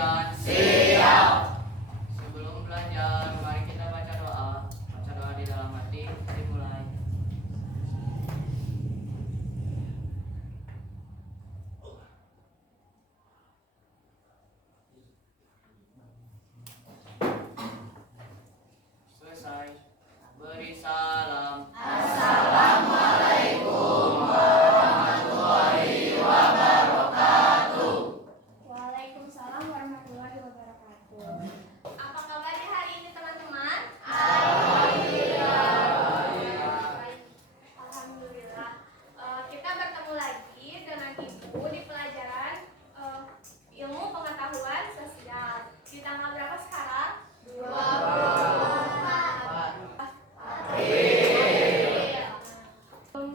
kalian? Siap. Sebelum belajar, mari kita baca doa. Baca doa di dalam hati. Dimulai. Selesai. Beri salam. Assalamualaikum warahmatullahi wabarakatuh. Waalaikumsalam warahmatullahi wabarakatuh. Apa kabarnya hari ini teman-teman? Alhamdulillah. Kita bertemu lagi dengan Ibu di pelajaran ilmu pengetahuan sosial. Di tanggal berapa sekarang? 24.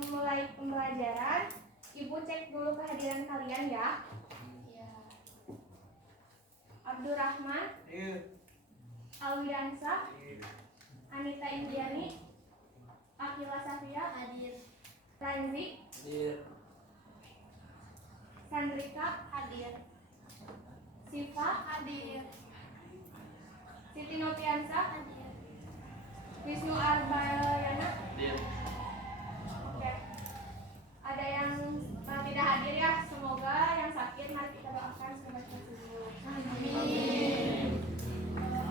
Mulai pembelajaran, Ibu cek dulu kehadiran kalian ya. Abdurrahman, Alwiansa, Anita Indiani, Akila Safia, Ranzi, Sandrika, Siva, Siti Nopiansa, Wisnu Arbayana. Oke. Ada yang tidak hadir ya, semoga yang sakit mari kita doakan semoga sembuh.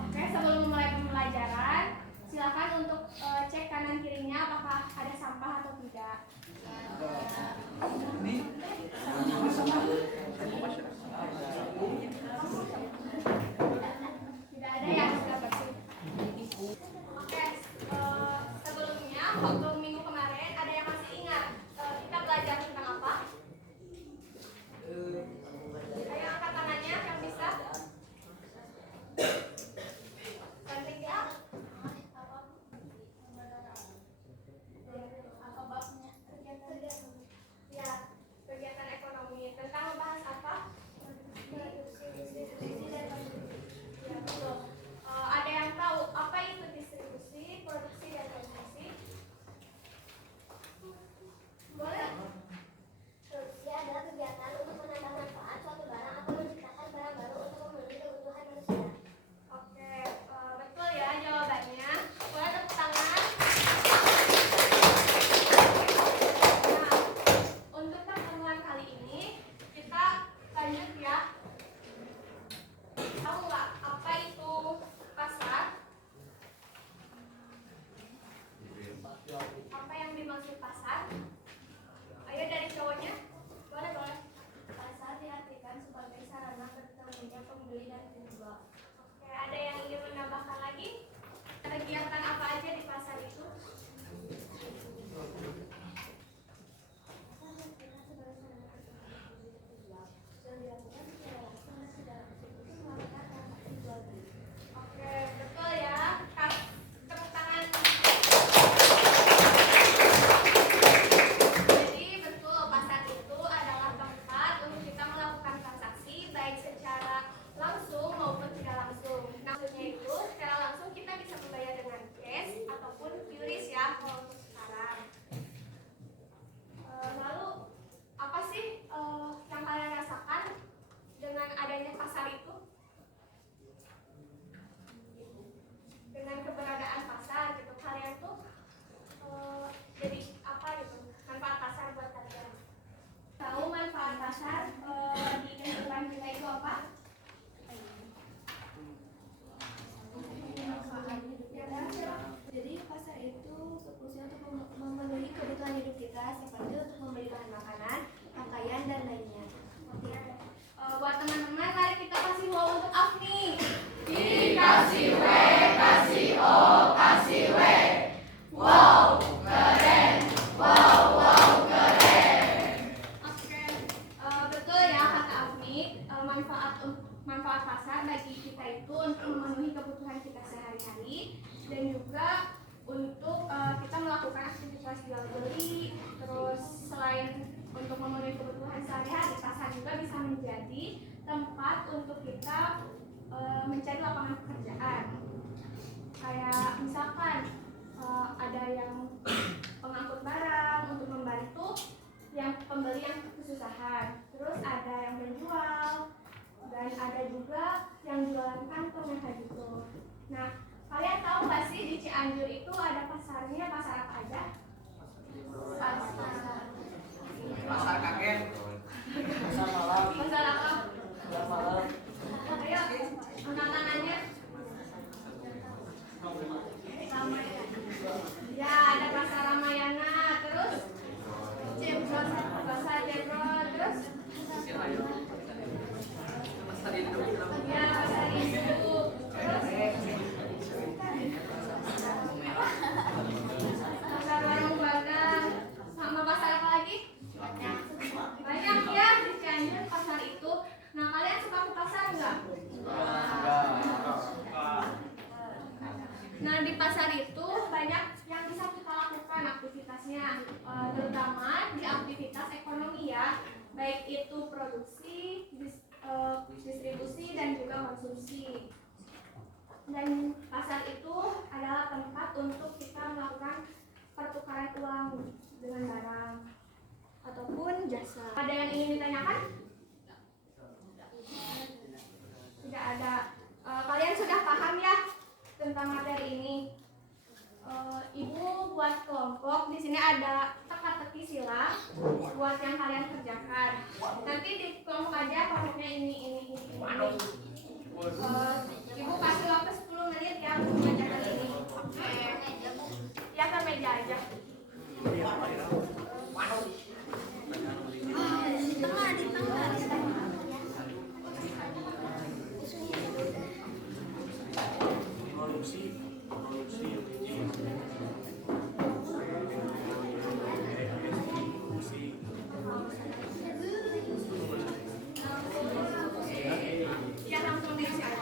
Oke, sebelum memulai pembelajaran, silakan untuk cek kanan kirinya apakah ada sampah atau tidak. Tidak ada ya, sudah bersih. Oke, sebelumnya waktu minggu kemarin ada yang masih ingat kita belajar tentang apa? Ayo angkat tangannya yang bisa. Cantik ya. Apa babnya? Ya, kegiatan ekonomi. Tentang membahas apa? Ya, betul. Ada yang tahu apa itu distribusi, produksi, dan transmisi? Boleh? Produksi adalah kegiatan untuk menambah manfaat suatu barang atau menciptakan barang baru untuk memenuhi kebutuhan manusia. Oke, betul ya jawabannya. Boleh tepuk tangan. Nah, untuk pertemuan kali ini kita lanjut ya. Tahu nggak apa itu pasar? Apa yang dimaksud pasar? Ayo dari cowoknya. Boleh. Pasar diartikan sebagai sarana bertemunya pembeli dan penjual. Oke, ada yang ingin menambahkan lagi? Kegiatan apa aja di pasar itu? Yang dilakukan secara langsung dan secara eksekutif melakukan transaksi jual beli. Oke, betul ya. Tepuk tangan. Jadi betul, pasar itu adalah tempat untuk kita melakukan transaksi baik secara langsung maupun tidak langsung. Nah, maksudnya itu secara langsung kita bisa membayar dengan cash ataupun QRIS ya kalau untuk sekarang. Lalu apa sih yang kalian rasakan dengan adanya pasar itu? Dengan keberadaan pasar gitu, kalian tuh jadi apa gitu manfaat pasar buat kalian? Tahu manfaat pasar di kehidupan kita itu apa? Jadi pasar itu berfungsi untuk memenuhi kebutuhan hidup kita seperti untuk membeli bahan makanan, pakaian, dan lainnya. Oke. Buat teman-teman mari kita kasih wow untuk Afni. Dikasih W, kasih O, kasih W. Wow, keren. Wow, keren. Oke. Betul ya kata Afni, manfaat pasar bagi kita itu untuk memenuhi kebutuhan kita sehari-hari dan juga untuk kita melakukan aktivitas jual beli. Terus selain untuk memenuhi kebutuhan sehari-hari, pasar juga bisa menjadi tempat untuk kita mencari lapangan pekerjaan. Kayak misalkan ada yang pengangkut barang untuk membantu yang pembeli yang kesusahan. Terus ada yang menjual Dan ada juga yang jualan kantong yang kayak gitu. Nah, kalian tahu nggak sih di Cianjur itu ada pasarnya, pasar apa aja? Pasar kaget. Pasar malam. Pasar apa? Pasar malam. Ayo, tangannya. Ya, ada pasar Ramayana, terus pasar Jenderal, terus Pasar itu. ya pasar induk, terus pasar warung Bagan, sama pasar apa lagi? Banyak ya di Cianjur pasar itu. Nah, kalian suka ke pasar nggak? Nah, di pasar itu banyak yang bisa kita lakukan aktivitasnya, terutama di aktivitas ekonomi ya, baik itu produksi, distribusi, dan juga konsumsi. Dan pasar itu adalah tempat untuk kita melakukan pertukaran uang dengan barang ataupun jasa. Ada yang ingin ditanyakan? Tidak ada. Kalian sudah paham ya tentang materi ini? Ibu buat kelompok. Di sini ada teka-teki silang buat yang kalian kerjakan. Nanti di kelompok aja kelompoknya ini. Ibu kasih waktu 10 menit ya untuk mengerjakan ini. Ya, ke meja aja. Di tengah. Ya, langsung diisi aja.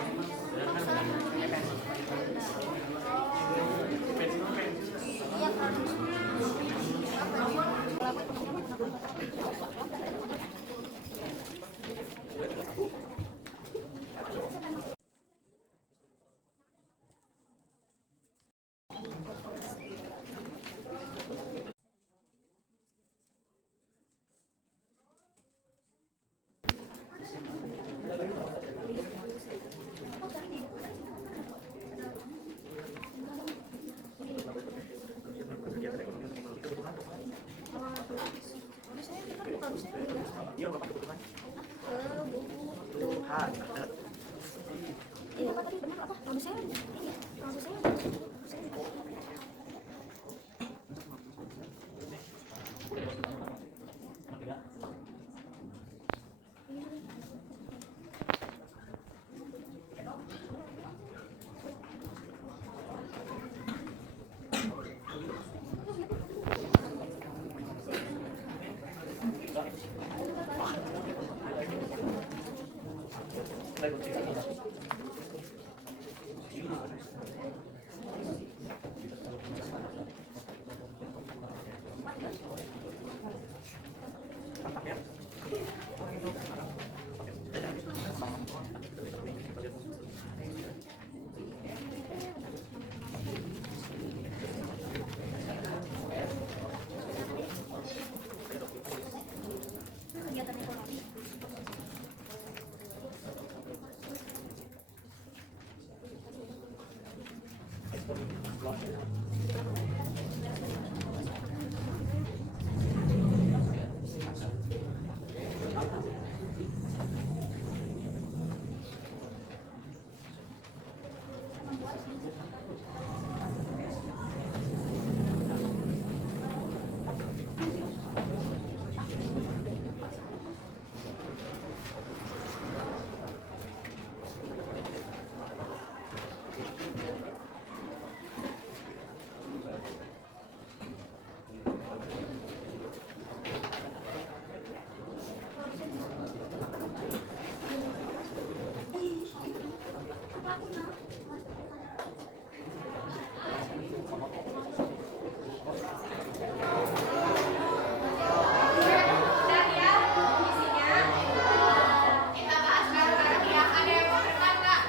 Kita bahas bareng-bareng ya. Ada yang mau bertanya nggak?